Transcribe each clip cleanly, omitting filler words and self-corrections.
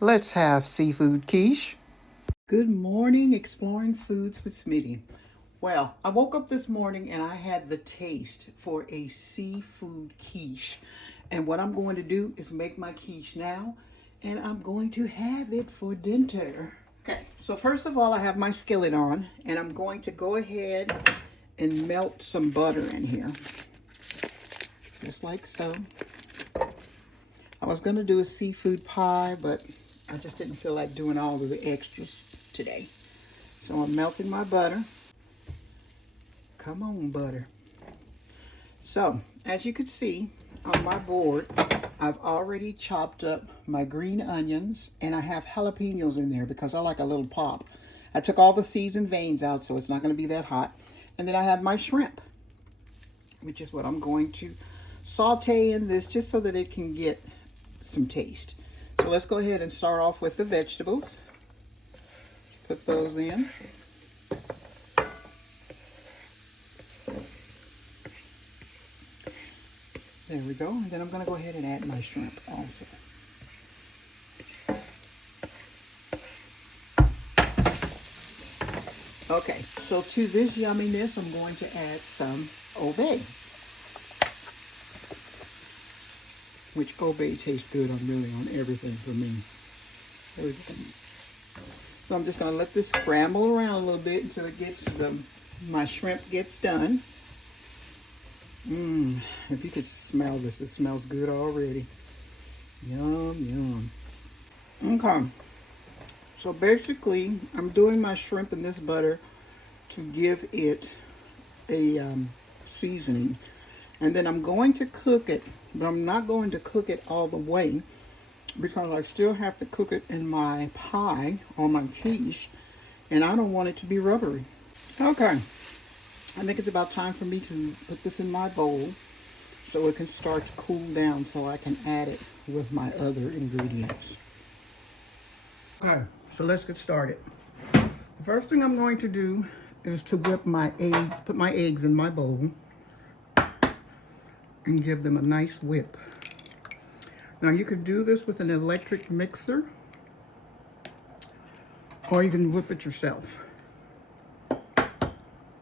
Let's have seafood quiche. Good morning, exploring foods with Smitty. Well, I woke up this morning and I had the taste for a seafood quiche. And what I'm going to do is make my quiche now, and I'm going to have it for dinner. Okay, so first of all, I have my skillet on, and I'm going to go ahead and melt some butter in here. Just like so. I was going to do a seafood pie, but I just didn't feel like doing all of the extras today. So I'm melting my butter. Come on, butter. So, as you can see on my board, I've already chopped up my green onions, and I have jalapenos in there because I like a little pop. I took all the seeds and veins out, so it's not going to be that hot. And then I have my shrimp, which is what I'm going to saute in this just so that it can get some taste. So let's go ahead and start off with the vegetables. Put those in. There we go. And then I'm going to go ahead and add my shrimp also. Okay, so to this yumminess, I'm going to add some obey. Which obey tastes good on really on everything for me. Everything. So I'm just going to let this scramble around a little bit until it gets my shrimp gets done. If you could smell this, it smells good already. Yum, yum. Okay. So basically, I'm doing my shrimp in this butter to give it a seasoning. And then I'm going to cook it, but I'm not going to cook it all the way because I still have to cook it in my pie or my quiche, and I don't want it to be rubbery. Okay. I think it's about time for me to put this in my bowl so it can start to cool down so I can add it with my other ingredients. Okay, so let's get started. The first thing I'm going to do is to whip my eggs, put my eggs in my bowl and give them a nice whip. Now you could do this with an electric mixer or you can whip it yourself.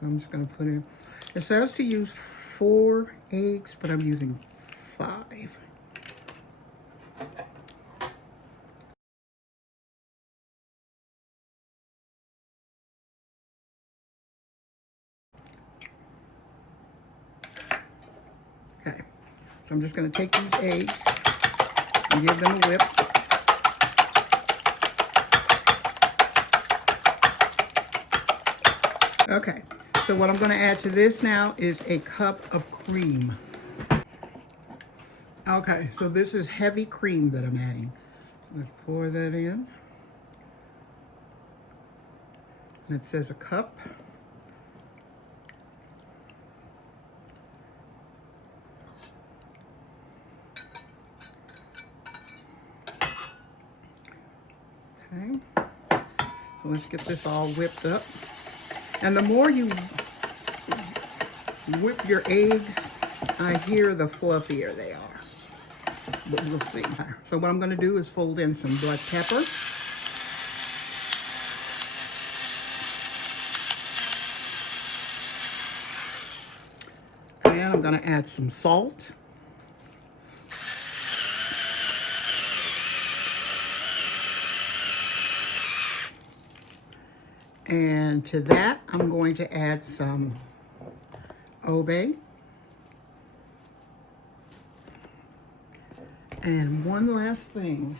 I'm just going to put in, it says to use 4 eggs, but I'm using 5. Okay, so I'm just going to take these eggs and give them a whip. Okay, so what I'm going to add to this now is a cup of cream. Okay, so this is heavy cream that I'm adding. Let's pour that in. And it says a cup. Okay, so let's get this all whipped up. And the more you whip your eggs, I hear the fluffier they are. But we'll see. So what I'm going to do is fold in some black pepper. And I'm going to add some salt. And to that, I'm going to add some obey. And one last thing,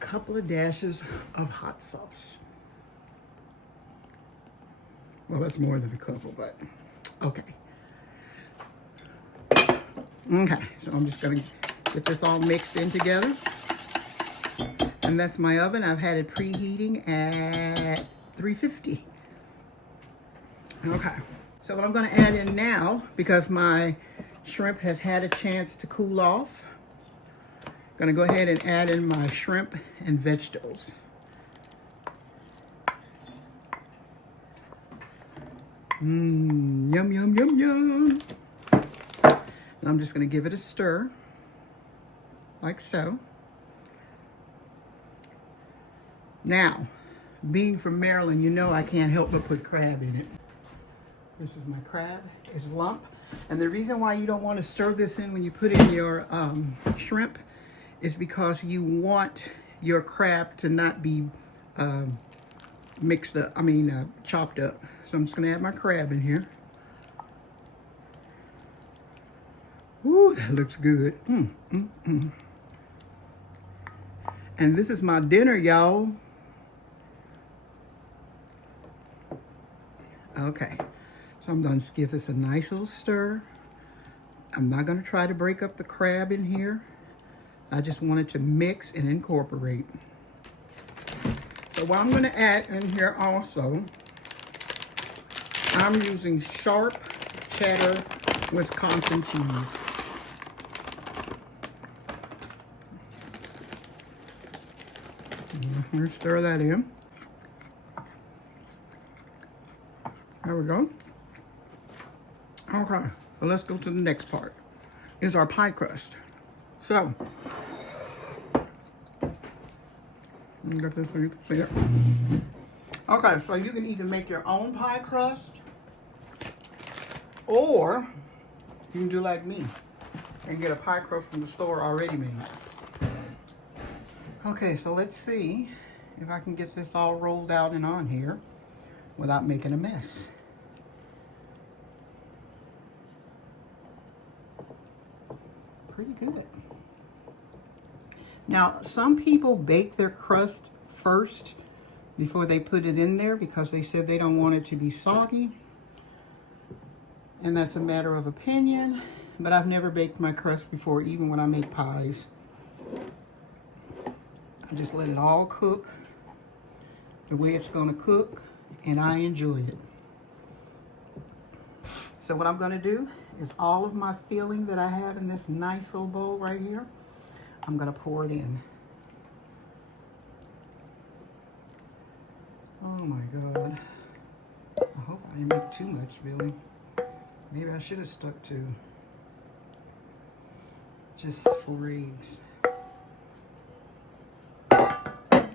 a couple of dashes of hot sauce. Well, that's more than a couple, but okay. Okay, so I'm just gonna get this all mixed in together. And that's my oven. I've had it preheating at 350. Okay, so what I'm gonna add in now, because my shrimp has had a chance to cool off, I'm gonna go ahead and add in my shrimp and vegetables. Yum, yum, yum, yum. And I'm just gonna give it a stir, like so. Now, being from Maryland, you know I can't help but put crab in it. This is my crab. It's lump. And the reason why you don't want to stir this in when you put in your shrimp is because you want your crab to not be mixed up, chopped up. So I'm just going to add my crab in here. Ooh, that looks good. And this is my dinner, y'all. Okay, so I'm going to give this a nice little stir. I'm not going to try to break up the crab in here. I just want it to mix and incorporate. So what I'm going to add in here also, I'm using sharp cheddar Wisconsin cheese. I'm going to stir that in. There we go. Okay, so let's go to the next part. Is our pie crust. So, let me get this so you can see it. Okay, so you can either make your own pie crust, or you can do like me and get a pie crust from the store already made. Okay, so let's see if I can get this all rolled out and on here without making a mess. Pretty good. Now, some people bake their crust first before they put it in there because they said they don't want it to be soggy. And that's a matter of opinion, but I've never baked my crust before, even when I make pies. I just let it all cook the way it's gonna cook, and I enjoy it. So what I'm gonna do is all of my filling that I have in this nice little bowl right here, I'm gonna pour it in. Oh my God. I hope I didn't make too much, really. Maybe I should have stuck to just 4 eggs. There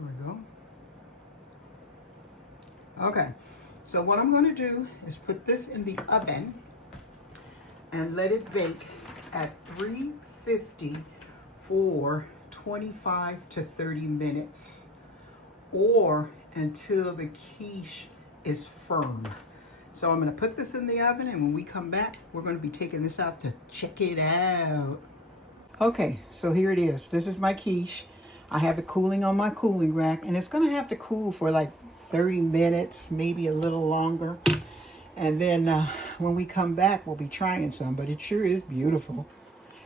we go. Okay, so what I'm gonna do is put this in the oven and let it bake at 350 for 25 to 30 minutes, or until the quiche is firm. So I'm gonna put this in the oven, and when we come back, we're gonna be taking this out to check it out. Okay, so here it is. This is my quiche. I have it cooling on my cooling rack, and it's gonna have to cool for like 30 minutes, maybe a little longer. And then when we come back, we'll be trying some, but it sure is beautiful.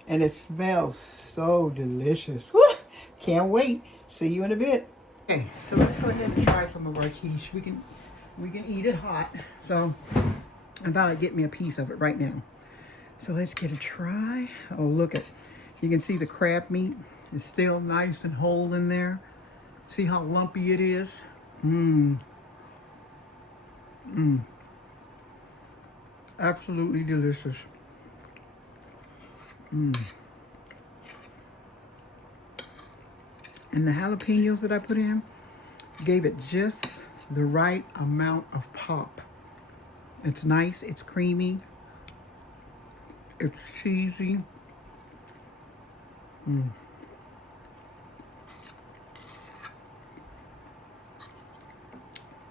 And it smells so delicious. Woo! Can't wait. See you in a bit. Okay, so let's go ahead and try some of our quiche. We can eat it hot. So I thought I'd get me a piece of it right now. So let's get a try. Oh, look at, you can see the crab meat is still nice and whole in there. See how lumpy it is? Absolutely delicious. And the jalapenos that I put in gave it just the right amount of pop. It's nice, it's creamy, it's cheesy.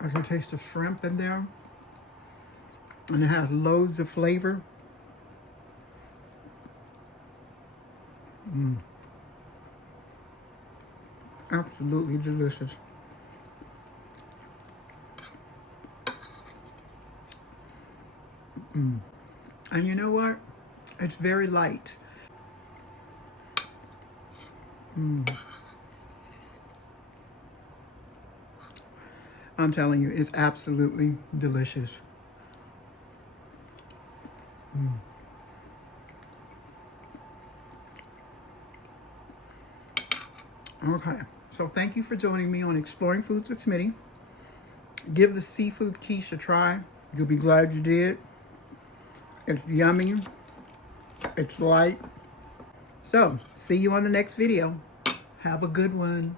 I can taste the shrimp in there, and it has loads of flavor. Absolutely delicious. And you know what? It's very light. I'm telling you, it's absolutely delicious. Okay, so thank you for joining me on Exploring Foods with Smitty. Give the seafood quiche a try. You'll be glad you did. It's yummy. It's light. So, see you on the next video. Have a good one.